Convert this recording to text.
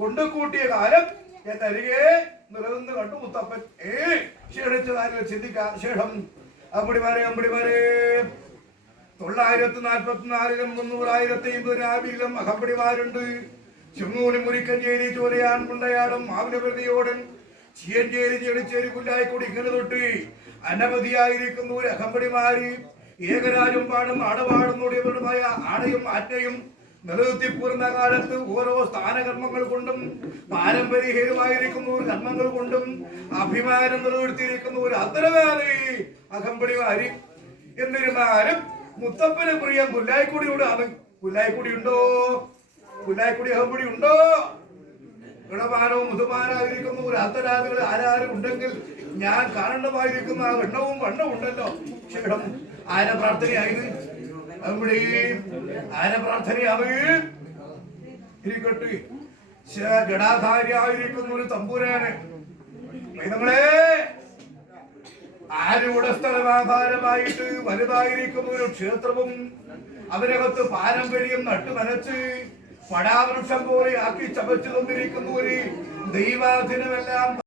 കൊണ്ടുകൂട്ടിയ കാലം എന്നരികെ നിലനിന്ന് കണ്ടു മുത്തപ്പൻ ക്ഷീണിച്ച കാര്യം ചിന്തിക്കാൻ ശേഷം അമ്പടിമാരെ 944-ലും 300,000 അകമ്പടിമാരുണ്ട്. ചെങ്ങൂണി മുരിക്കഞ്ചേരി ചോരയാൻ മുണ്ടയാടും മാവിനപ്രതിയോടൻ ചിയഞ്ചേരി ചെടിച്ചേരി പുല്ലായിക്കൂടി ഇങ്ങനെ തൊട്ട് അനവധിയായിരിക്കുന്ന ഒരു അകമ്പടിമാര് ഏകരാജും പാടും ആടപാടുന്നോടിയവരുമായ ആടയും ആറ്റയും നിലനിർത്തിപ്പോരുന്ന കാലത്ത് ഓരോ സ്ഥാനകർമ്മങ്ങൾ കൊണ്ടും പാരമ്പര്യഹേതുമായിരിക്കുന്ന ഒരു കർമ്മങ്ങൾ കൊണ്ടും അഭിമാനം നിലനിർത്തിയിരിക്കുന്ന ഒരു അത്തരമാണ് അകമ്പടിമാര്. എന്നിരുന്നാലും മുത്തപ്പന് പ്രിയം പുല്ലായിക്കുടിയോടാണ്. പുല്ലായിക്കുടി ഉണ്ടോ? പുല്ലായിക്കുടി അകമ്പടി ഉണ്ടോ? ഇളമാനോ മുതുമാനായിരിക്കുന്ന ഒരു അത്തരാദികൾ ആരാരും ഉണ്ടെങ്കിൽ ഞാൻ കാണേണ്ടതായിരിക്കുന്ന ആ എണ്ണവും വണ്ണവും ഉണ്ടല്ലോ. ക്ഷേത്രം ആരെ പ്രാർത്ഥനയായത്? അകമ്പടി ആരെ പ്രാർത്ഥനയാണ്? ഇരിക്കട്ടെ, ഗടാധാരിയായിരിക്കുന്ന ഒരു തമ്പുരാന് നിങ്ങളെ ആരുടെ സ്ഥലമാധാരമായിട്ട് വലുതായിരിക്കുന്ന ഒരു ക്ഷേത്രവും അതിനകത്ത് പാരമ്പര്യം നട്ടു നനച്ച് പടാവൃക്ഷം പോലെ ആക്കി ചമച്ചു തന്നിരിക്കുന്ന ഒരു ദൈവാധീനമെല്ലാം